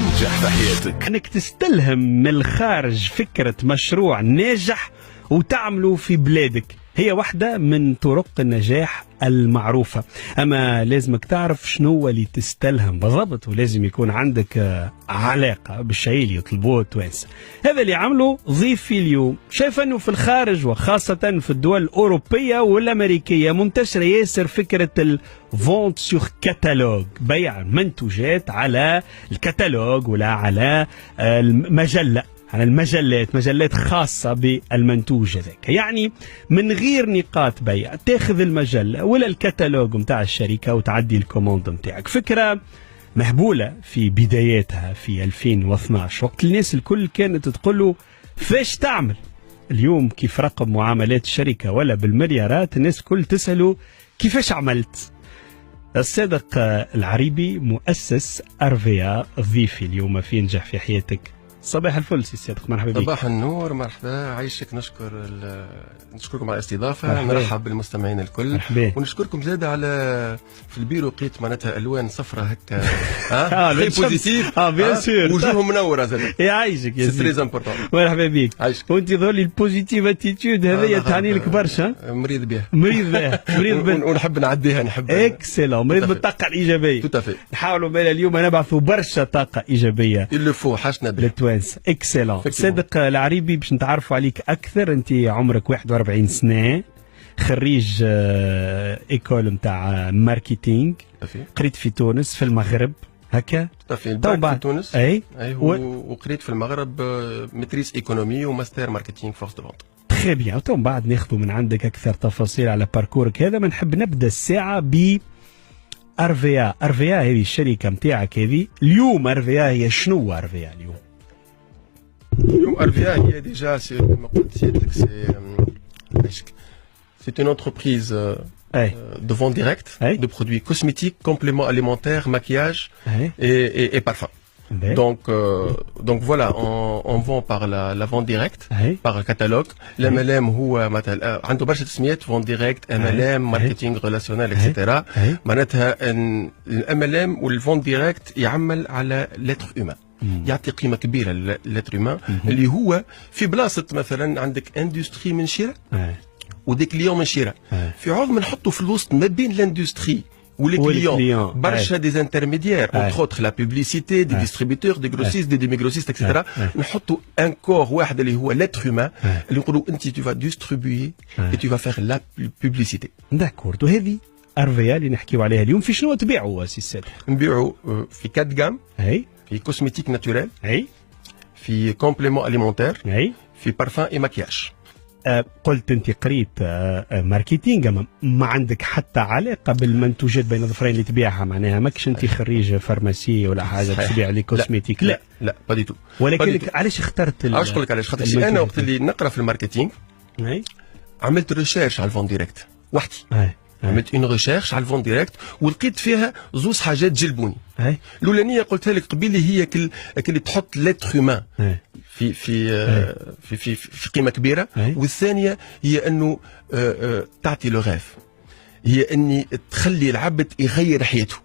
تنجح في حياتك. انك تستلهم من الخارج فكرة مشروع ناجح وتعمله في بلادك هي واحدة من طرق النجاح المعروفة، أما لازمك تعرف شنو هو اللي تستلهم بالضبط، ولازم يكون عندك علاقة بالشيء اللي يطلبوه التوانسة. هذا اللي عمله ضيفي اليوم. شايف أنه في الخارج وخاصة في الدول الأوروبية والأمريكية منتشرة ياسر فكرة الفونت سور كاتالوج، بيع منتوجات على الكتالوج ولا على المجلة، على مجلات خاصة بالمنتوج هذاك. يعني من غير نقاط بيع تاخذ المجلة ولا الكتالوج متاع الشركة وتعدي الكوموند متاعك. فكرة مهبولة في بداياتها في 2012 وقت الناس الكل كانت تقول فاش تعمل. اليوم كيف رقم معاملات الشركة ولا بالمليارات الناس الكل تسأله كيفاش عملت. الصادق العريبي مؤسس أرفيا ضيفي اليوم في نجح في حياتك. صباح الفل سي صادق، مرحبا بك. صباح النور، مرحبا، عايشك. نشكركم على الاستضافه، نرحب بالمستمعين الكل، مرحبا. ونشكركم زاد على في البيرو لقيت معناتها الوان صفراء هكا تري بوزيتيف، بيان سور، وجوههم منوره زاد. يعيشك يا سي تري امبورطون. مرحبا بك. عايشك. وانت ظهر لي البوزيتيف اتيتيود هذايا تعني لك برشا. مريض به مريض ونحب نعديها، نحب اكسلون، مريض بالطاقه الايجابيه. توتافي. نحاولوا بلا اليوم نبعثوا برشا طاقه ايجابيه اللي فو حاجنا به للتوانسه. اكسلون. صادق العريبي باش نتعرفوا عليك اكثر، انت عمرك 41 سنه، خريج ايكول نتاع ماركتينغ، قريت في تونس في المغرب هكا. في تونس اي وقريت في المغرب ماتريس ايكونومي وماستر ماركتينغ فورس دو فونت. تخي بيان. وتو بعد ناخذوا من عندك اكثر تفاصيل على باركورك هذا. ما نحب نبدا الساعه ب ارفيا. ارفيا هذه الشركه نتاعك هذه اليوم. ارفيا هي شنو ارفيا اليوم؟ اليوم ارفيا هي ديجا كما قلت سيادتك c'est une entreprise de vente directe de produits cosmétiques, compléments alimentaires, maquillage et parfums. Donc voilà, on vend par la vente directe, par un catalogue. l'MLM هو مثلا عنده برشا تسميات: vente directe, MLM, marketing relationnel, etc. معناتها الMLM والفونت ديريكت يعمل على l'être humain، يعطي قيمه كبيره للêtre humain اللي هو في بلاصه مثلا عندك اندستري من شراء ودي كليون من شراء، في عوض ما نحطوا في الوسط ما بين لاندستري ولي كليون برشا دي انترميديير اوتر لا بوبليسيتي دي ديستريبيتور دي جروسيست دي ديمي جروسيست اكسترا، نحطوا ان كور واحد اللي هو لاتر هيومان اللي نقولوا انت تو فا ديستريبيي اي تو فا فيغ لا بوبليسيتي. داكورد. وهذه ارفيا اللي نحكيو عليها اليوم في شنو تبيعوا سي سيد؟ نبيعوا في 4 جام، في كوزميتيك ناتوريل، في كومبليمون اليمونتير، في بارفان اي ماكياج. قلت انت قريت ماركتينغ، ما عندك حتى علاقه بالمنتوجات بين الظفرين اللي تبيعها، معناها ماكش انت خريج فارماسي ولا حاجه تبيع لي كوزميتيك؟ لا با دي تو. ولكن علاش اخترت علاش نقول لك علاش؟ خاطر انا وقت اللي نقرا في الماركتينغ عملت ريشيرش على الفون ديريكت وحدي. عملت اون ريشيرش على الفون ديريكت ولقيت فيها زوز حاجات جلبوني. الاولانيه قلتها لك قبيله، هي اللي تحط لاتر هيومان في في قيمه كبيره. والثانيه هي انه تعطي لو غاف، هي اني تخلي العبد يغير حياته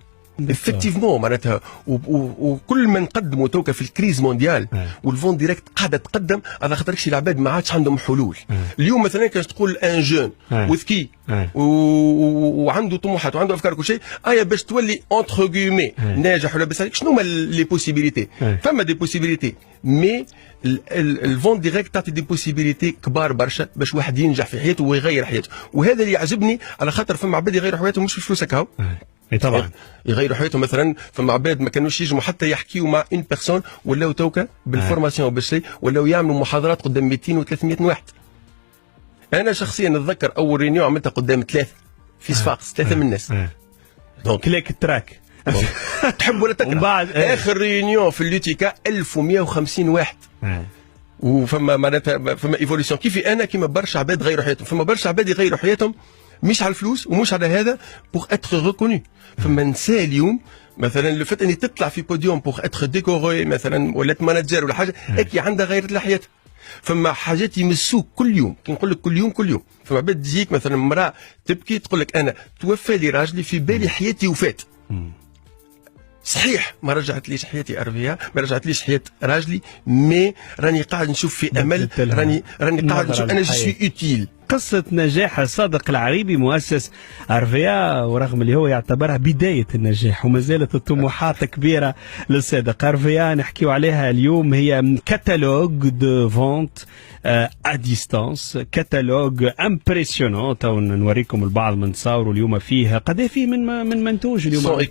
افكتيفمون معناتها. وكل ما نقدموا توكا في الكريز مونديال والفون ديريكت قاعده تقدم على خاطرش العباد ما عادش عندهم حلول. اليوم مثلا كاش تقول ان جون وذكي وعنده طموحات وعنده افكار كل شيء، باش تولي اونتر غيمي ناجح ولا بس عليك، شنو هما لي بوسيبيليتي؟ فما دي بوسيبيليتي، مي الفون ديريكت تعطي دي بوسيبيليتي كبار برشا باش واحد ينجح في حياته ويغير حياته. وهذا اللي يعجبني، على خاطر فما عباد يغيروا حياتهم مش بفلوسك هاو. طبعا يغيروا حياتهم. مثلا فما عباد ما كانوش يجموا حتى يحكيوا مع اون بيرسون، ولاو توكا بالفورماسيون بالشيء ولاو يعملوا محاضرات قدام 200 و300 واحد. انا شخصيا نتذكر اول رينيون عملتها قدام 3 في صفاقس، 3 من الناس. دونك كليك التراك تحب ولا تكره. بعد اخر ريونيون في اللوتيكا 1150 واحد. وفما معناتها فما ايفوليسيون كيفي انا كيما برشا عباد غيروا حياتهم. فما برشا عباد يغيروا حياتهم مش على الفلوس ومش على هذا بوغ اتر ريكوني. فما نساء اليوم مثلا لو فات اني تطلع في بوديوم بوغ اتر ديكوري مثلا ولا مانجر ولا حاجه هيك عندها غيرت لها حياتها. فما حاجات يمسوك كل يوم، كي نقول لك كل يوم فما عباد تجيك مثلا امراه تبكي تقول لك انا توفى لي راجلي في بالي حياتي وفات. صحيح صحيح ما رجعتليش حياتي ارفيا، ما رجعتليش حياه راجلي، مي راني قاعد نشوف في امل، راني قاعد نشوف انا جو سوي اوتيل. قصة نجاح صادق العريبي مؤسس أرفيا، ورغم اللي هو يعتبرها بداية النجاح وما زالت الطموحات كبيرة للصادق. أرفيا نحكيو عليها اليوم هي كتالوج دو فونت ا ديستانس، كتالوج امبرسيونون. تو نوريكم البعض من تصاوروا اليوم فيه قد فيه من منتوج اليوم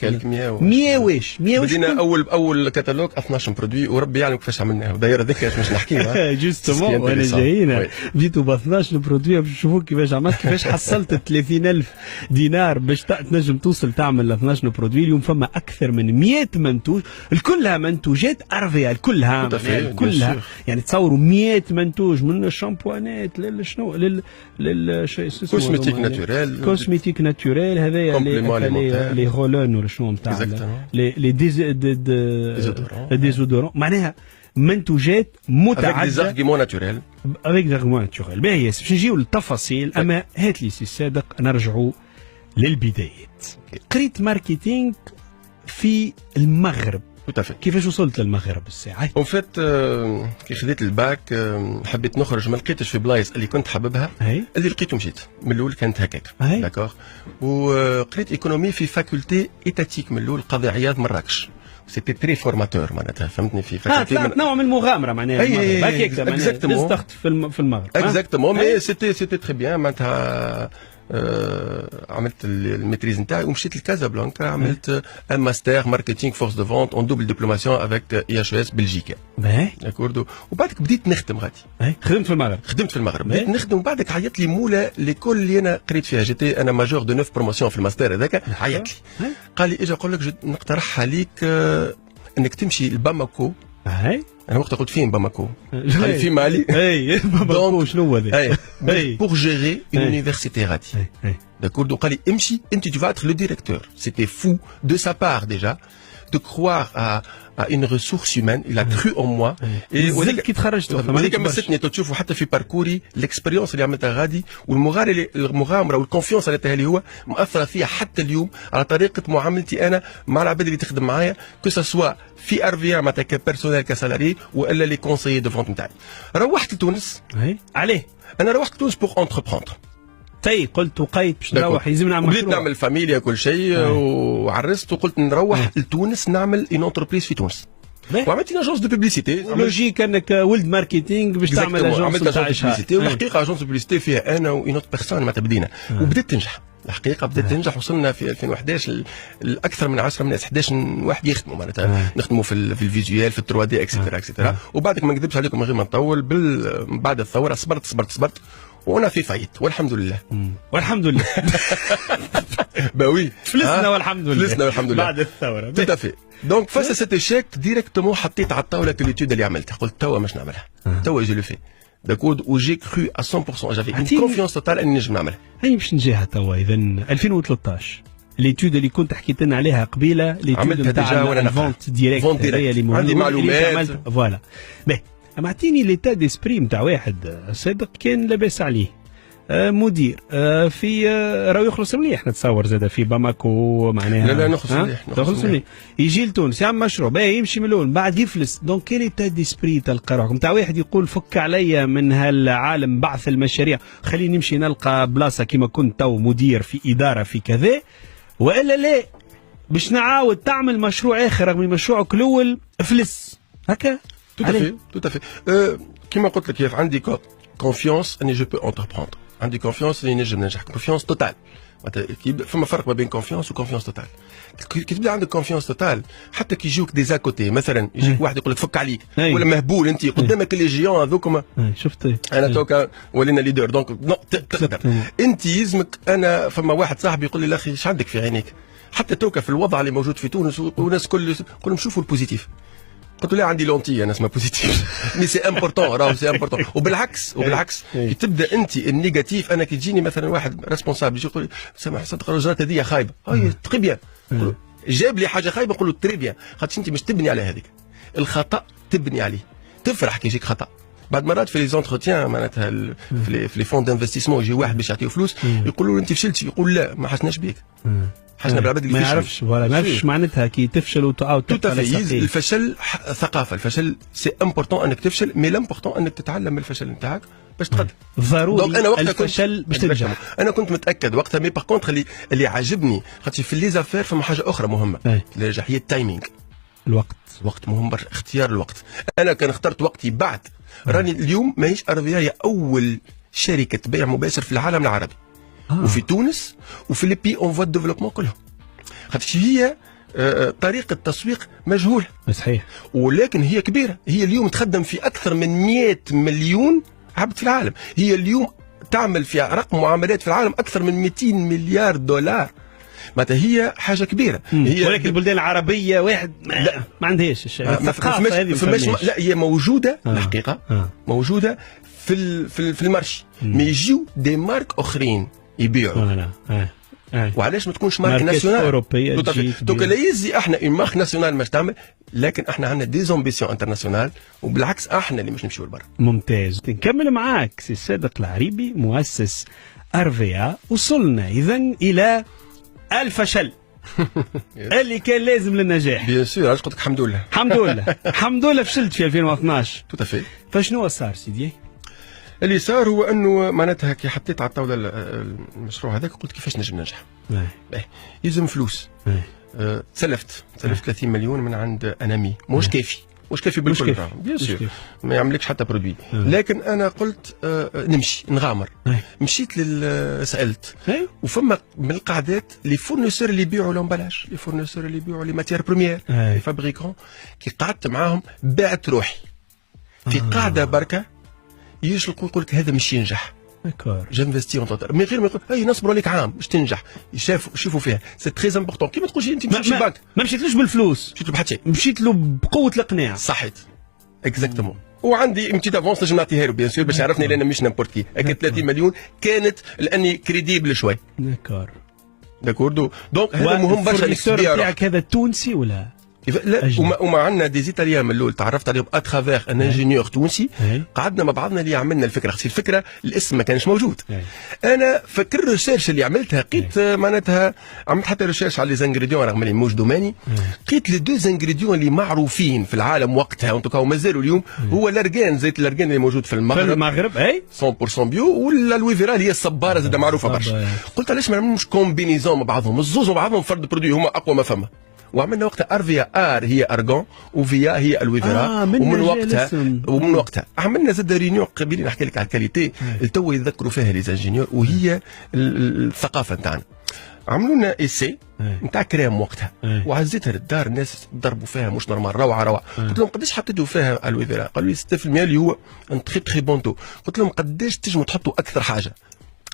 100 واش بدينا اول كتالوج 12 برودوي، وربي يعلم كيفاش عملناه، دايره ذيك مش نحكيها جوستومون. وانا جايين بديتوا ب 12 برودوي باش تشوفوا كيفاش عملت، كيفاش حصلت 30,000 دينار باش تنجم توصل تعمل 12 برودوي. اليوم فما اكثر من 100 منتوج، الكلها منتوجات ارفيا، كلها يعني تصوروا 100 منتوج من الشامبوانات للشنو كوسميتيك ناتوريل، كوسميتيك ناتوريل هذايا لي غولون ولا شنو نتاع لي ديزودورون، معناها منتوجات متعدده افيك دي زارغيمون ناتوريل، افيك زارغيمون ناتوريل. باهي باش نجيو للتفاصيل، اما هات لي سي صادق نرجعوا للبدايات. قريت ماركتينغ في المغرب، كيفاش وصلت للمغرب الساعة؟ اون فيت كي خديت الباك حبيت نخرج، ما لقيتش في بلايص اللي كنت حاببها، اللي لقيته مشيت. من الاول كانت هكاك داكور، وقريت ايكونومي في فاكولتي ايتاتيك من الاول، قاضي عياض مراكش. سيتي تري فورماتور معناتها، فهمتني، في فاكولتي نوع من المغامره معناها. هكاك اكزاكتومون في المغرب. اكزاكتومون مي سيتي تري بيان معناتها. عملت الميتريز نتاعي ومشيت لكازابلانكا، عملت ان ماستر ماركتينغ فورس دو فونت اون دوبل ديبلوماسيون افيك اي اتش اس بلجيكا. داكوردو، وبعدك بديت نخدم غادي. خدمت في المغرب. بديت نخدم، وبعدك عيط لي مولا ليكول اللي انا قريت فيها، جيتي انا ماجور دو 9 بروموسيون في الماستر هذاك. عيط لي قال لي اجي اقول لك نقترحها ليك انك تمشي لباماكو. انا وقتها قلت فين باماكو؟ قال في مالي. باماكو شنو هذا؟ بور جيري اون يونيفرسيتي غادي. داكورد، وقال لي امشي انت tu vas être le directeur. C'était fou de sa part déjà de croire à une ressource humaine. Il a cru en moi. وذلك كي تخرجت وذلك مستني تشوفوا حتى في باركوري الاكسبيريونس اللي عملتها غادي، والمغامره والكونفيونس اللي عطاها لي هو مؤثره فيها حتى اليوم على طريقه معاملتي انا مع العباد اللي تخدم معايا، كو سوا في ارفيا معناتها كبيرسونيل كسالاري ولا لي كونسيي دو فونت نتاعي. روحت لتونس. عليه انا روحت لتونس بور انتربروندر. قلت وقيت باش نروح يلزم نعمل مشروع. بديت نعمل فاميليا كل شيء وعرست، وقلت نروح لتونس نعمل اون انتربريز في تونس. وعملت اون اجونس دو بوبليسيتي. لوجيك انك ولد ماركتينغ باش تعمل اجونس بوبليسيتي، والحقيقه اجونس بوبليسيتي فيها انا واون اوت بيرسون معناتها بدينا وبدات تنجح. الحقيقه بدات تنجح، وصلنا في 2011 لاكثر من 10 ناس، 11 واحد يخدموا معناتها، نخدموا في الفيزيوال في 3 دي اكسترا. وبعدك ما نكذبش عليكم من غير ما نطول، بعد الثوره صبرت وانا في فايت والحمد لله. والحمد لله. باوي فلسنا والحمد لله بعد الثوره. توتافي. دونك فاس سيت ايشيك ديريكتومون حطيت على الطاوله ليتود اللي عملتها، قلت توا باش نعملها، توا جو لو في داكورد، وجي كرو ا 100%، جافي اون كونفيونس توتال اني نجم نعملها. هاي باش نجيها توا. اذا 2013 ليتود اللي كنت حكيت لنا عليها قبيله، ليتود نتاع الفونت ديريكت، عندي معلومات فوالا. اما اعطيني ليتا ديسبري نتاع واحد صادق كان لاباس عليه، مدير في راهو يخلص مليح، نتصور زاد في باماكو معناها. لا نخلص مليح. يجي لتونس يعمل مشروع باهي، يمشي من الاول بعد يفلس. دونك كان ليتا ديسبري تلقى روحك نتاع واحد يقول فك عليا من هالعالم بعث المشاريع، خليني نمشي نلقى بلاصه كيما كنت تو مدير في اداره في كذا، والا لا باش نعاود تعمل مشروع اخر رغم مشروعك الاول فلس هكا. Tout à fait. كما قلت لك كيف عندي كونفيونس اني جو بو انتربروندر، عندي كونفيونس اني نجم ننجح، كونفيونس توتال. فما فرق ما بين كونفيونس وكونفيونس توتال. كي تبدا عندك كونفيونس توتال، حتى كي يجوك دي زاكوتي، مثلا يجيك واحد يقول لك فك عليك، ولا مهبول انت قدامك لي جيون هذوكم. شفت انا توكا ولينا ليدر، دونك تقدر انت يلزمك. انا فما واحد صاحبي يقول لي اخي ايش عندك في عينيك؟ حتى توكا في الوضع اللي موجود في تونس والناس كلهم شوفوا البوزيتيف. قلت له عندي لونتي انا اسمها بوزيتيف، مي سي امبورتون، راهو سي امبورتون. وبالعكس كي تبدا انت النيجاتيف، انا كي تجيني مثلا واحد ريسبونسابل يجي يقول لي سامح صدق الرجالات هذه خايبه، تري بيان، جاب لي حاجه خايبه نقول له تري بيان، خاطر انت مش تبني على هذيك، الخطا تبني عليه، تفرح كي يجيك خطا. بعد مرات في لي زونتروتيان معناتها في لي فون دانفستيسمون يجي واحد باش يعطيه فلوس، يقولوا له انت فشلتي، يقول لا ما حسناش بيك، حاجه بالعباد اللي ما يعرفش ولا ما يعرفش معناتها كي تفشل وتعاود تبقى الفشل ثقافه. الفشل سي امبورطون انك تفشل، مي لامبورطون انك تتعلم من الفشل نتاعك باش تقدم. ضروري انا وقتها الفشل باش تنجح. انا كنت متاكد وقتها، مي باغ كونتخ اللي عاجبني خاطر في لي زافير فما حاجه اخرى مهمه النجاح، هي التايمينغ. الوقت مهم برشا، اختيار الوقت. انا كان اخترت وقتي بعد راني اليوم ماهيش ارفيا هي اول شركه بيع مباشر في العالم العربي وفي تونس وفي لي بي اون فوا ديفلوبمون كلهم، خاطر هي طريقه تسويق مجهوله. صحيح. ولكن هي كبيره، هي اليوم تخدم في اكثر من 100 مليون عبد في العالم، هي اليوم تعمل في رقم معاملات في العالم اكثر من 200 مليار دولار. معناتها هي حاجه كبيره. هي ولكن البلدان العربيه واحد ما عندهاش الثقافه هذه. لا هي موجوده الحقيقه موجوده في المارشي، مي يجيو دي مارك اخرين يبيعوا. وعلاش ما تكونش مارك ناسيونال اوروبيه؟ دوك لا يزي احنا اون مارك ناسيونال ماش تعمل، لكن احنا عندنا دي زومبيسيون انترناسيونال، وبالعكس احنا اللي مش نمشيو لبرا. ممتاز. نكمل معاك سي صادق العريبي مؤسس ارفيا. وصلنا اذا الى الفشل اللي كان لازم للنجاح. بيان سور، علاش قلت لك الحمد لله. الحمد لله فشلت في 2012. تو تافي. فشنو صار سيدي؟ اللي صار هو انه معناتها كي حطيت على الطاوله المشروع هذاك قلت كيفاش نجم ننجح. يلزم فلوس. تسلفت 30 مليون من عند انامي، مش كافي بالكل بيان سور، ما يعملكش حتى برودوي. لكن انا قلت نمشي نغامر. مشيت سالت وفما من القاعدات لي فورنيسور اللي يبيعوا لومبالاج، لي فورنيسور اللي يبيعوا لي ماتيير بروميير، لي فابريكون. كي قعدت معاهم بعت روحي في قاعده بركه يشلقوا يقول لك هذا مش ينجح. جانفستي اون توتال، من غير ما يقول هاي نصبروا عليك عام باش تنجح. شوفوا فيها سي تري امبورطون. كيما تقولش انت مشيت للبنك، ما مشيتلوش بالفلوس، مشيت له بحال شيء، مشيت له بقوه الاقناع. صحيت اكزاكتومون. وعندي امتياز افونس نجم نعطيها له بيان سور باش يعرفني لان مش نامبورت كي. اكيد 30 مليون كانت لاني كريديبل شوي. داكور دونك هذا مهم برشا. الفورنيسور تاعك هذا تونسي ولا؟ لا، وما عندنا دي زيتاليان من الاول تعرفت عليهم اترافيغ ان انجينيور تونسي. قعدنا مع بعضنا اللي عملنا الفكره. الفكره الاسم ما كانش موجود. انا فكر الريسيرش اللي عملتها لقيت معناتها عملت حتى ريسيرش على لي زانغريديون رغم اللي موش دوماني. لقيت لي دو زانغريديون اللي معروفين في العالم وقتها وانتوكا ومازالوا اليوم، هو الارغان، زيت الارغان اللي موجود في المغرب اي 100% بيو، ولا الويفيرا اللي هي الصباره زاد معروفه برشا. قلت علاش ما نعملوش كومبينيزون مع بعضهم، الزوز مع بعضهم فرد برودوي هما اقوى ما فما. وعملنا وقتها ارفيا ار هي ارغون وفيا هي الويفيرا. ومن وقتها عملنا زاد ريونيون قبيله نحكي لك على الكاليتي تو يذكروا فيها لي زانجينيور، وهي الثقافه نتاعنا. عملوا لنا ايسي نتاع كريم وقتها وعزيتها للدار، الناس ضربوا فيها مش نورمال، روعه. قلت لهم قداش حطيتوا فيها الويفيرا؟ قالوا لي 6% اللي هو ان تري بونتو. قلت لهم قداش تنجموا تحطوا اكثر حاجه؟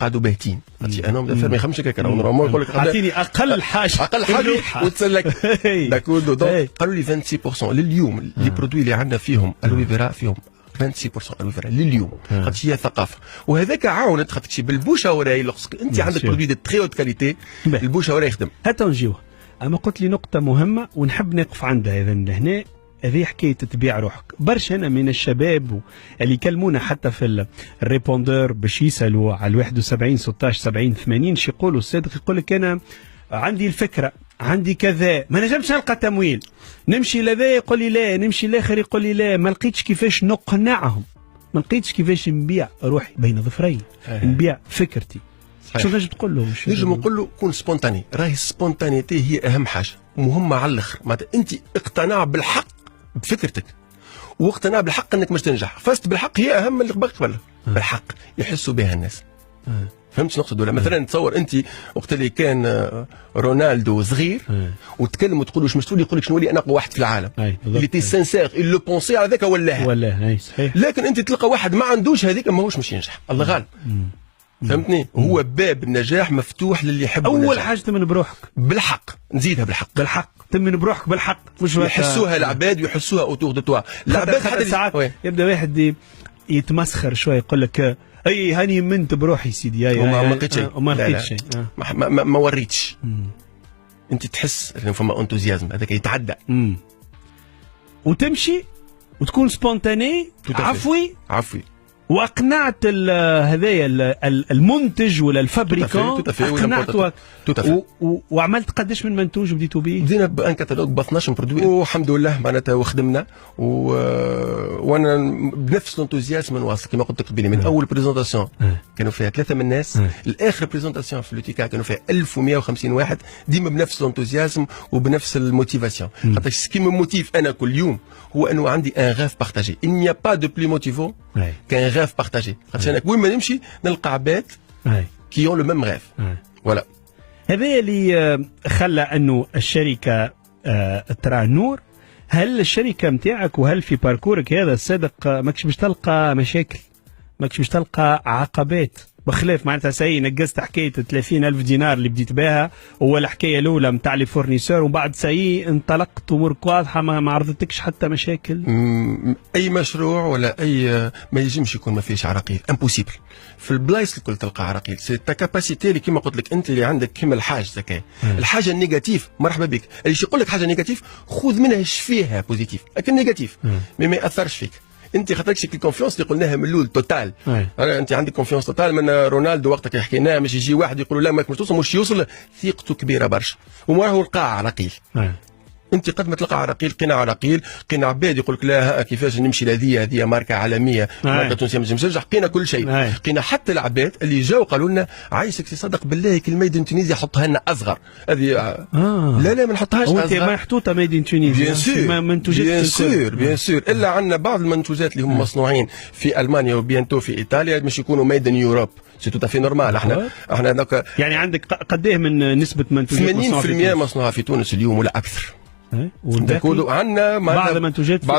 قعدوا باهتين. انا ما يخمش هكاك، نورمال يقول لك اعطيني اقل حاجه وتسلك. داكور دونك قالوا لي 26% لليوم. لي برودوي اللي عندنا فيهم الويفيرا فيهم 26% الويفيرا لليوم، خاطر هي ثقافه. وهذاك عاونت خاطر بالبوشه وراي انت عندك برودوي دو تري اوت كاليتي، البوشه وراي يخدم. حتى نجيوه. اما قلت لي نقطه مهمه ونحب نقف عندها اذا لهنا. هذه حكايه تبيع روحك. برشا انا من الشباب اللي يكلمونا حتى في الريبوندور باش يسالوا على 71 16 70 80 شي يقولوا الصادق، يقول لك انا عندي الفكره، عندي كذا، ما نجمش نلقى تمويل. نمشي لذا يقول لي لا، نمشي لاخر يقول لي لا. ما لقيتش كيفاش نقنعهم، ما لقيتش كيفاش نبيع روحي بين ظفرين، نبيع فكرتي. شو نجم تقول له؟ نجم نقول له كون سبونتاني. راهي السبونتانيتي هي اهم حاجه مهمه على الاخر. معناتها انت اقتناع بالحق بفكرتك، واقتناع بالحق انك مش تنجح. فزت بالحق هي اهم من اللي قبل. بالحق يحسوا بها الناس. فهمت شنو نقصد؟ ولا مثلا تصور انت وقت اللي كان رونالدو صغير وتكلم وتقول واش مش تولي، يقول لك شنو ولي انا اقوى واحد في العالم. اللي تي سانسير اللي بونسي على ذاك ولاها. صحيح. لكن انت تلقى واحد ما عندوش هذيك ماهوش مش ينجح. الله غالب. فهمتني؟ هو باب النجاح مفتوح للي يحب. اول حاجه تمن بروحك بالحق، نزيدها بالحق تمن بروحك بالحق. مش يحسوها العباد ويحسوها اوتور دو توا. العباد حتى ساعات يبدا واحد يتمسخر شويه يقول لك اي هاني منت بروحي سيدي. ما لقيت شيء. ما لقيت شيء. ما وريتش. انت تحس انه فما انتوزيازم هذاك يتعدى. وتمشي وتكون سبونتاني، عفوي واقنعت هذايا المنتج ولا الفابريكون، اقنعته وعملت قداش من منتوج بديتوا به؟ بدينا بان كاتالوج ب 12 برودوي والحمد لله معناتها وخدمنا وانا بنفس الانتوزيازم نواصل كما قلت لك قبيله. من اول بريزونطاسيون كانوا فيها 3 من الناس، الاخر بريزونطاسيون في لوتيكا كانوا فيها 1150 واحد، ديما بنفس الانتوزيازم وبنفس الموتيفاسيون. خاطر سكي مو موتيف انا كل يوم هو انه عندي ان غاف بارتاجي. il n'y a pas de plus motivant qu'un rêve partagé. خاطر انا وين ما نمشي نلقى عباد كي ont le même rêve. voilà. هذا اللي خلى انه الشركه ترى نور. هل الشركه نتاعك وهل في باركورك هذا الصدق ماكش باش تلقى مشاكل، ماكش باش تلقى عقبات، بخلاف معناتها سي نقزت حكايه 30,000 دينار اللي بديت بها هو الحكايه الاولى نتاع لي فورنيسور، ومن بعد سي انطلقت امورك واضحه ما عرضتكش حتى مشاكل؟ اي مشروع ولا اي ما يجمش يكون ما فيش عراقيل، امبوسيبل. في البلايص الكل تلقى عراقيل. سي تا كاباسيتي اللي كيما قلت لك انت اللي عندك كيما الحاج زكاه. الحاجه النيجاتيف مرحبا بك، اللي يقول لك حاجه نيجاتيف خذ منها شفيها بوزيتيف، لكن نيجاتيف ما ياثرش فيك. انت خاطرك شكل الكونفيونس اللي قلناها من الاول توتال. انت عندك كونفيونس توتال من رونالدو وقتك حكيناه، مش يجي واحد يقول لا ماك مش توصل، مش يوصل، ثقته كبيره برشا وما راهو لقى عراقيل. انت قد ما تلقى عراقيل قناع عراقيل، قناع عباد يقول لك لا كيفاش نمشي هذه ماركه عالميه، ماركه تونسيه ما تنجمش، حكينا كل شيء. حكينا حتى العباد اللي جاو قالوا لنا عايشك تصدق بالله كل ميد ان تونيزيا حطها لنا اصغر. هذه لا ما نحطهاش اصغر. وانت محطوطه ميد ان تونيزيا منتوجات بيان سور الا عندنا بعض المنتوجات اللي هم مصنوعين في المانيا وبيانتو في ايطاليا مش يكونوا ميد ان يوروب. سي توت افي نورمال. احنا هذاك يعني عندك قديه من نسبه منتوجات 80% مصنوعه في تونس اليوم ولا اكثر. عندنا بعض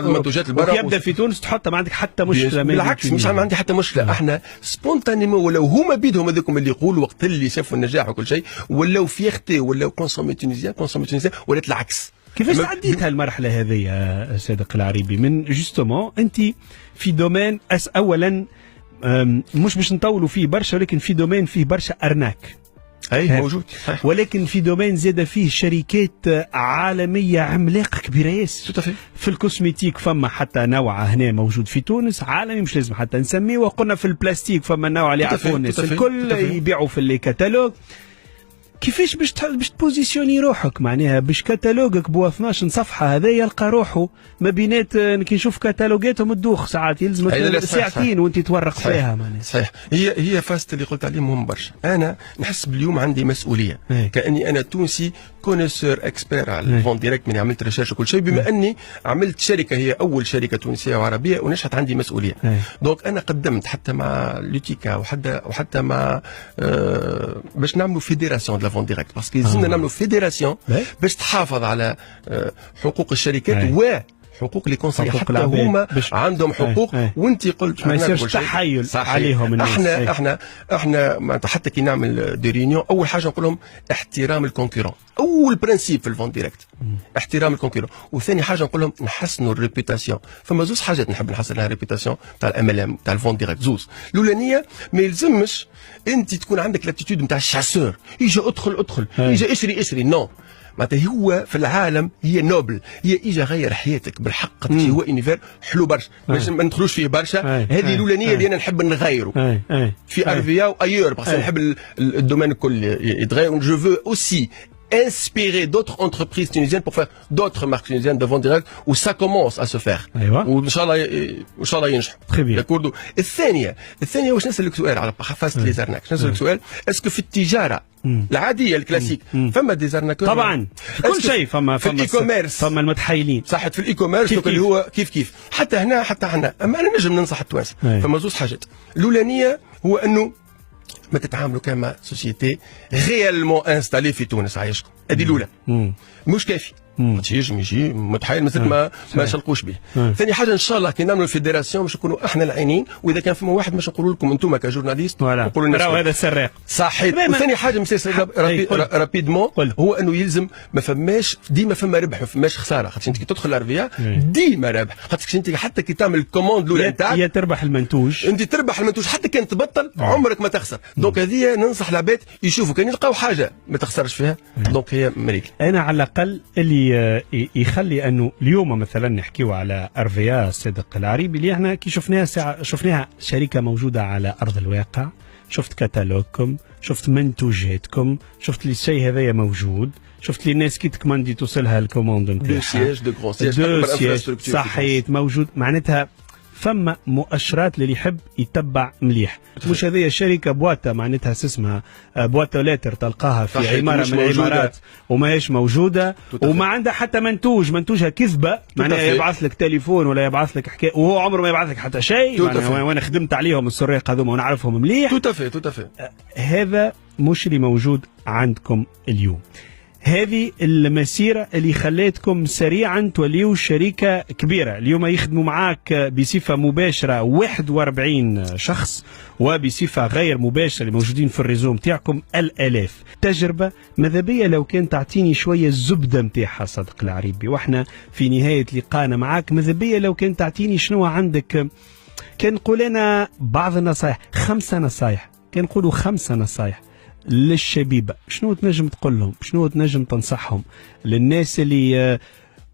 المنتوجات البرا يبدا في تونس تحطها ما عندك حتى مشكله. بالعكس مش عندي حتى مشكله. احنا سبونتانيمون ولو هما بيدهم هذوكم اللي يقولوا وقت اللي شافوا النجاح وكل شيء ولاو فيختي ولاو كونسومي تونيزيان ولات العكس. كيفاش عديت هالمرحله هذه يا صادق العريبي من جوستومون انت في دومين اولا مش باش نطولوا فيه برشا ولكن في دومين فيه برشا ارناك اي موجود، ولكن في دومين زاد فيه شركات عالميه عملاقه كبيره ياسر. في الكوسميتيك فما حتى نوع هنا موجود في تونس عالمي مش لازم حتى نسميه، وقلنا في البلاستيك فما نوع اللي يعرفوا الناس الكل يبيعوا في اللي كتالوج. كيفاش باش تبوزيسيوني روحك معناها باش كتالوجك بو 12 صفحه هذا يلقى روحه ما بينات كي نشوف كتالوجاتهم تدوخ ساعات يلزمك ساعتين وانت تورق فيها معناها. صحيح. هي فاست اللي قلت عليه مهم برشا. انا نحس باليوم عندي مسؤوليه كاني انا تونسي كونيسور اكسبير على الفون ديريكت من عملت ريشيرش وكل شيء بما اني عملت شركه هي اول شركه تونسيه وعربيه ونجحت عندي مسؤوليه. دونك انا قدمت حتى مع لوتيكا وحتى مع باش نعملوا فيديراسيون دو فون ديريكت باسكو لازمنا نعملوا فيديراسيون باش تحافظ على حقوق الشركات وحقوق لي كونسي حتى هما عندهم حقوق. وانت قلت ما يصيرش تحايل عليهم الناس. احنا حتى كي نعمل دي ريونيون اول حاجه نقول لهم احترام الكونكورون. اول برانسيب في الفون ديريكت احترام الكونكورون. وثاني حاجه نقول لهم نحسنوا الريبيتاسيون. فما زوز حاجات نحب نحسن لها الريبيتاسيون تاع الام ال ام تاع الفون ديريكت. زوز الاولانيه ما يلزمش انت تكون عندك لابتيتود نتاع الشاسور يجي ادخل يجي اشري نو. معناتها هو في العالم هي نوبل، هي اجا غير حياتك بالحق. هو انيفير حلو برشا باش ما ندخلوش فيه برشا. هذه الاولانيه اللي انا نحب نغيره في ارفيا وايور باسكو نحب الدومين الكل يتغير. جو فو اوسي inspirer d'autres entreprises tunisiennes pour faire d'autres marques tunisiennes de vente directe où ça commence à se faire. وان شاء الله ينجح. يكونوا الثانيه واش نسالك سؤال على فاست لي زارناك. نسالك سؤال اسكو في التجاره العاديه الكلاسيك فما دي زارناكور؟ طبعا في كل شيء فما في الاي كوميرس فما المتحايلين صح. في الاي كوميرس اللي هو كيف حتى هنا اما انا نجم ننصح التوانسه. فما زوج حاجات. الاولانيه هو انه ما تتعاملوا كما سوسيتي ريالمون انستالي في تونس. عايشكم هذه الاولى مش كافي. يجم يجي متحايل مثل ما شلقوش به. ثاني حاجه ان شاء الله كي نعملوا الفيدراسيون باش نكونوا احنا العينين، واذا كان فما واحد باش نقولوا لكم انتم كجورناليست نقولوا لنا راهو هذا سراق صحيح. وثاني حاجه مسيس رابيدمون هو انه يلزم ما فماش ديما فما ربح ما فماش خساره. خاطر انت كي تدخل الارفيا ديما ربح. خاطر انت حتى كي تعمل الكوموند الاولى نتاعك يا تربح المنتوج حتى كان تبطل عمرك ما تخسر. دونك هذه ننصح العباد يشوفوا كان يلقاو حاجه ما تخسرش فيها. دونك هي مريكل. انا على الاقل اللي اللي يخلي انه اليوم مثلا نحكيو على ارفيا صدق العريبي اللي احنا كي شفناها شركه موجوده على ارض الواقع. شفت كتالوجكم، شفت منتوجاتكم، شفت لي الشيء هذايا موجود، شفت لي الناس كي تكماندي توصلها الكوموند نتاعها. دو سياج صحيت موجود. معناتها فما مؤشرات اللي يحب يتبع مليح. مش هذه الشركه بواتا معناتها اسمها بواتا لاتر تلقاها في عماره من العمارات وماهيش موجوده وما عندها حتى منتوجها كذبه. معناها يبعث لك تليفون ولا يبعث لك حكايه وهو عمره ما يبعث لك حتى شيء. وانا خدمت عليهم السراق هذوما ونعرفهم مليح. توتافي هذا مش اللي موجود عندكم اليوم. هذه المسيرة اللي خليتكم سريعا توليوا شركة كبيرة. اليوم يخدموا معاك بصفة مباشرة 41 شخص وبصفة غير مباشرة اللي موجودين في الريزوم تاعكم الآلاف. تجربة ماذا بيا لو كان تعطيني شوية الزبدة متاعها صدق العريبي واحنا في نهاية لقاءنا معاك. ماذا بيا لو كان تعطيني شنو عندك، كان نقول لنا بعض النصائح، 5 نصائح، كان نقولوا 5 نصائح للشبيبة. شنو تنجم تقول لهم؟ شنو تنجم تنصحهم للناس اللي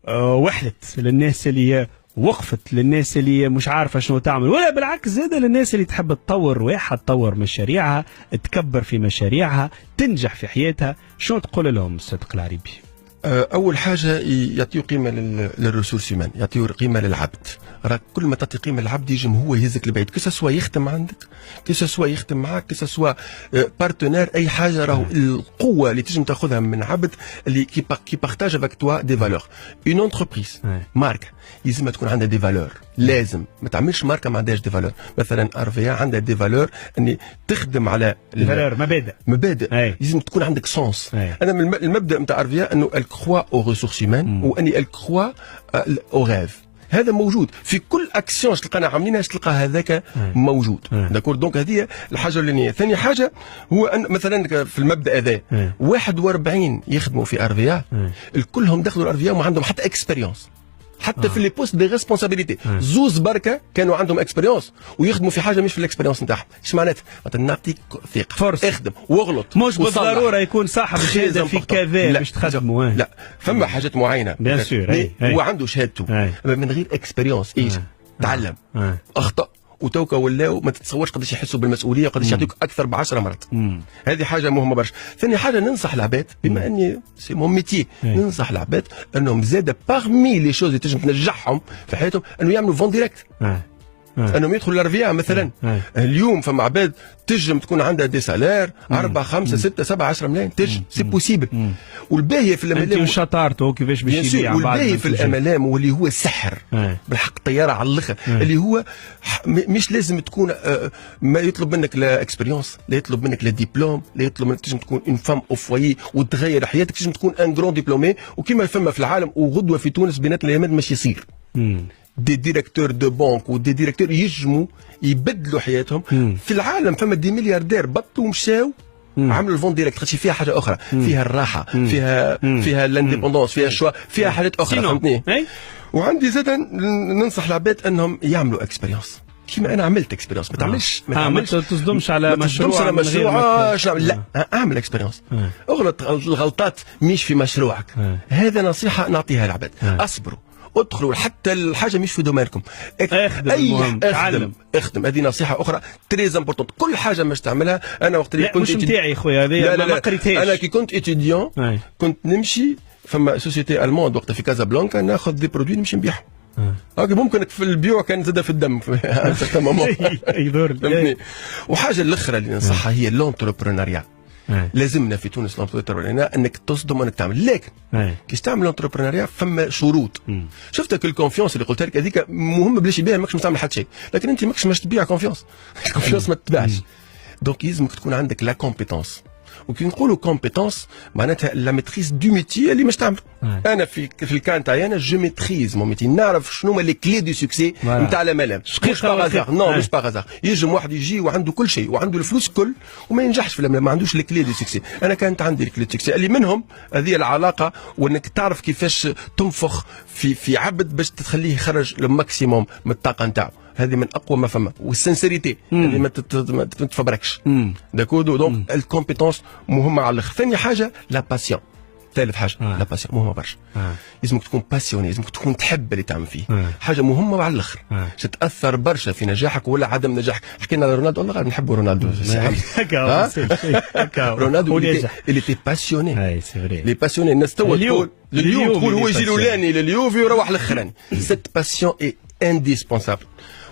وحدت، للناس اللي وقفت، للناس اللي مش عارفة شنو تعمل، ولا بالعكس زاد للناس اللي تحب تطور رواحها، تطور مشاريعها، تكبر في مشاريعها، تنجح في حياتها؟ شنو تقول لهم الصدق العريبي؟ أول حاجة يعطيو قيمة للريسورس هيومان، يعطيو قيمة للعبد. راك كل ما تعطي قيمة للعبد يجم هو يهزك لبعيد، كسوا يخدم عندك، كسوا يخدم معك، كسوا بارتنير، أي حاجة. راهو القوة اللي تجم تاخذها من عبد اللي كي بارتاج افيك توا دي فالور. اون انتربريز ماركة يلزم تكون عندها دي فالور. لازم ما تعملش ماركة ما عندهاش دي فالور. مثلا ارفيا عندها دي فالور اني تخدم على فالور مبادئ. لازم تكون عندك سونس. انا من المبدا نتاع ارفيا انه الكخوا او ريسورس هيومان واني الكخوا او غاف. هذا موجود في كل اكسيون تلقانا عاملينها تلقى هذاك موجود. داكور. دونك هذه الحاجه الاولانيه. ثاني حاجه هو ان مثلا في المبدا هذا 41 يخدموا في ارفيا، الكلهم دخلوا الارفيا وما عندهم حتى اكسبيريونس، حتى في لي بوست دي ريسبونسابيلتي. زوز بركه كانوا عندهم اكسبيريونس ويخدموا في حاجه مش في الاكسبيريونس نتاعهم. ايش معناتها؟ مثلا نعطيك ثقه، فرصه، اخدم واغلط. مش بالضروره يكون صاحب الشهاده في كذا باش تخدموا. لا، فما حاجات معينه بيان سور هو عنده شهادته من غير اكسبيريونس. ايش تعلم، اخطا، وتوكا ولاو ما تتصورش قداش يحسوا بالمسؤوليه وقداش يعطيك اكثر ب10 مرات. هذه حاجه مهمه برشا. ثاني حاجه ننصح العباد، بما اني سي مون ميتي، ننصح العباد انهم زاده باغمي لي شوز اللي تنجم تنجحهم في حياتهم انه يعملوا فون ديريكت. انهم يدخلوا الارفيا مثلا. اليوم فما عباد تنجم تكون عندها دي سالير 4 5 6 7 10 ملايين، تنجم سي بوسيبل. والباهي في الاملام وشطارته كيفاش باش يبيع. والباهي في الاملام واللي هو السحر بالحق طياره على الاخر، اللي هو مش لازم تكون ما يطلب منك لا اكسبيريونس، لا يطلب منك لا ديبلوم، لا يطلب منك تنجم تكون اون فام او فويي وتغير حياتك، تنجم تكون ان جرون ديبلومي. وكما فما في العالم وغدوه في تونس بينات الايام ماشي يصير دي ديريكتور دو بانك ودي ديريكتور يجموا يبدلوا حياتهم. في العالم فما دي ملياردير بطوا ومشاو عملوا الفون ديريكت، خاطر فيها حاجه اخرى، فيها الراحه، فيها الانديبوندونس، فيها الشوا، فيها حاجات اخرى. فهمتني؟ وعندي زاد ننصح العباد انهم يعملوا اكسبيريونس كيما انا عملت اكسبيريونس. ما تعملش ما تصدمش على مشروع، لا اعمل اكسبيريونس. اغلط الغلطات مش في مشروعك. هذا نصيحه نعطيها للعباد. اصبروا، ادخلوا حتى الحاجه مش في دومينكم، اخدم. هذه نصيحه اخرى تريز امبورطونت. كل حاجه مش تعملها. انا وقت اللي كنت مش نتاعي خويا هذه ما قريتهاش. انا كي كنت اتيديون كنت نمشي فما سوسيتي الموند وقتها في كازابلانكا، ناخذ دي برودوي نمشي نبيعهم. ممكن في البيوع كان زاد في الدم يدور. وحاجه الاخرى اللي ننصحها هي لونتربرونيا. لازمنا في تونس لونتربرونيا انك تصدم وانك تعمل، لكن كيش تعمل لونتربرونيا فما شروط. شفتك الكونفيونس اللي قلت لك هذيك مهمه بلاش يبيع، ماكش تعمل حتى شيء، لكن انت ماكش تبيع كونفيونس. الكونفيونس ما تتباعش. دونك يلزمك تكون عندك لا كومبيتونس. وكي نقولوا كومبيتونس معناتها لا ميتريز دو ميتي اللي مش تعمل. انا في الكان تاعي انا جو ميتريز مون ميتي، نعرف شنو هما لي كلي دو سوكسي نتاع الاملام. مش باغازار، نو مش باغازار. يجم واحد يجي وعنده كل شيء وعنده الفلوس كل وما ينجحش في الاملام، ما عندوش لي كلي دو سوكسي. انا كانت عندي لي كلي دو سوكسي اللي منهم هذه العلاقه، وانك تعرف كيفاش تنفخ في عبد باش تخليه يخرج الماكسيموم من الطاقه نتاعو. هذه من اقوى ما فما. والسنسيريتي هذه ما تتفبركش. داكور. دونك الكومبيتونس مهمه على الاخر. ثاني حاجه لا باسيون، ثالث حاجه لا باسيون مهمه برشا. لازمك تكون باسيوني، لازمك تكون تحب اللي تعمل فيه. حاجه مهمه على الاخر تتاثر برشا في نجاحك ولا عدم نجاحك. حكينا على رونالدو، والله نحبوا رونالدو. رونالدو اللي تي باسيوني. لي باسيوني الناس توا تقول اليوم تقول هو يجي الاولاني لليوفي ويروح الاخراني. سيت باسيون اي انديسبونسابل.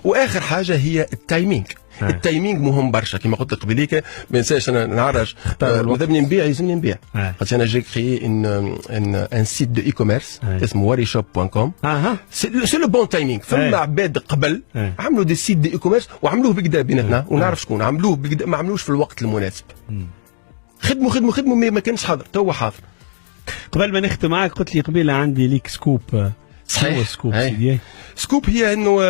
واخر حاجه هي التايمينغ. التايمينغ مهم برشا كما قلت لك قبيليك. ما ننساش انا نعرج ماذا نبيع يلزمني نبيع. خاطر انا جي كريي ان سيت دو اي كوميرس اسمه واريشوب.com. سي لو بون تايمينغ. فما عباد قبل عملوا دي سيت دو اي كوميرس وعملوه بكدا بيناتنا ونعرف شكون عملوه بكدا، ما عملوش في الوقت المناسب. خدموا ما كانش حاضر، توا حاضر. قبل ما نختم معاك قلت لي قبيله عندي ليك سكوب. صحيح. سكوب سيدي. سكوب هي انه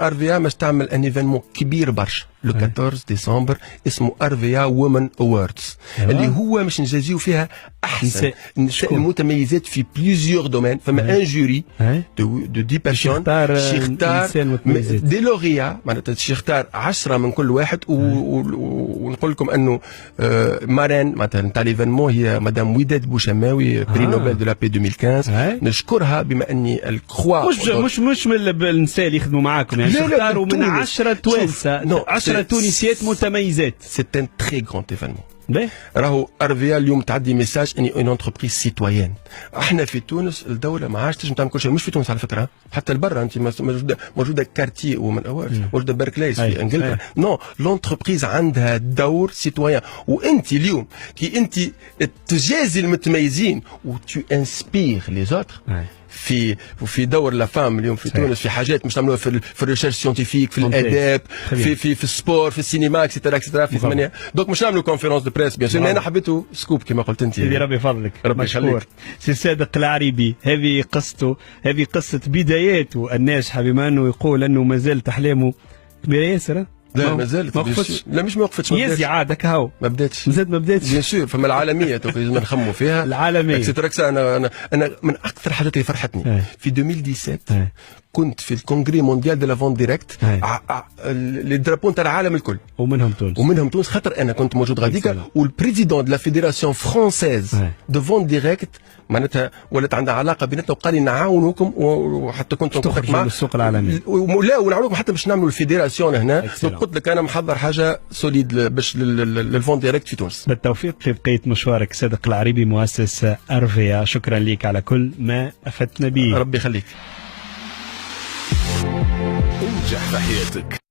ارفيا مش تعمل ان ايفينمون كبير برشا لو 14 ديسمبر اسمه ارفيا وومن اووردز اللي هو مش نجازيو فيها احسن النساء المتميزات في بليزيور دومين. فما ان جوري دو 10 بيرسون يختار دي لوغيا، معناتها يختار 10 من كل واحد. ونقول لكم انه مارين مثلا تاع ليفينمون هي مدام وداد بوشماوي بري نوبل دو لا بي 2015. نشكرها بما اني الكخوا مش من النساء اللي يخدموا معاكم يعني اختاروا من 10 توانسه 10 تونسيات متميزات. سي ان تري غراند ايفينمون. راهو ارفيا اليوم تعدي ميساج اني اون انتربريز سيتويان. احنا في تونس الدوله ما عادش تنجم تعمل كل شيء، مش في تونس على فكره، حتى لبرا انت موجوده كارتي ومن اوارد، موجوده بيركليز في انجلترا. نو لونتربريز عندها دور سيتويان. وانت اليوم كي انت تجازي المتميزين وتو انسبير لي زوتر في دور لا فام اليوم في تونس، في حاجات مش نعملوها في الريشيرش سيونتيفيك، في الاداب، في السبور، في السينما اكسترا اكسترا في 8. دونك مش نعملوا كونفيرونس دو بريس بيان سور، انا حبيته سكوب كما قلت انت. سيدي ربي يفضلك. ربي يخليك. سي صادق العريبي، هذه قصته، هذه قصه بداياته الناجحه، بما انه يقول انه ما زالت احلامه كبيره ياسر. لا ما زالت. ما وقفتش. لا مش ما وقفتش. يزي عادك هاو ما بداتش. مازال ما بداتش. بيان سور فما العالميه لازم نخموا فيها. العالميه اكسترا. انا من اكثر الحاجات اللي فرحتني في 2017 كنت في الكونغري مونديال دو لا فون ديريكت لي درابون تاع العالم الكل ومنهم تونس خاطر انا كنت موجود غاديكا. والبريزيدون دو لا فيدراسيون فرونسيز دو فون ديريكت معناتها ولات عندها علاقه بيناتنا وقال لي نعاونوكم وحتى كنت نتفق معاه السوق العالمي. لا ونعاونوكم حتى باش نعملوا الفيدراسيون هنا. قلت لك انا محضر حاجه سوليد باش للفون ديريكت في تونس. بالتوفيق في بقيه مشوارك. صادق العريبي مؤسس ارفيا، شكرا لك على كل ما افدتنا به. ربي يخليك. انجح في حياتك.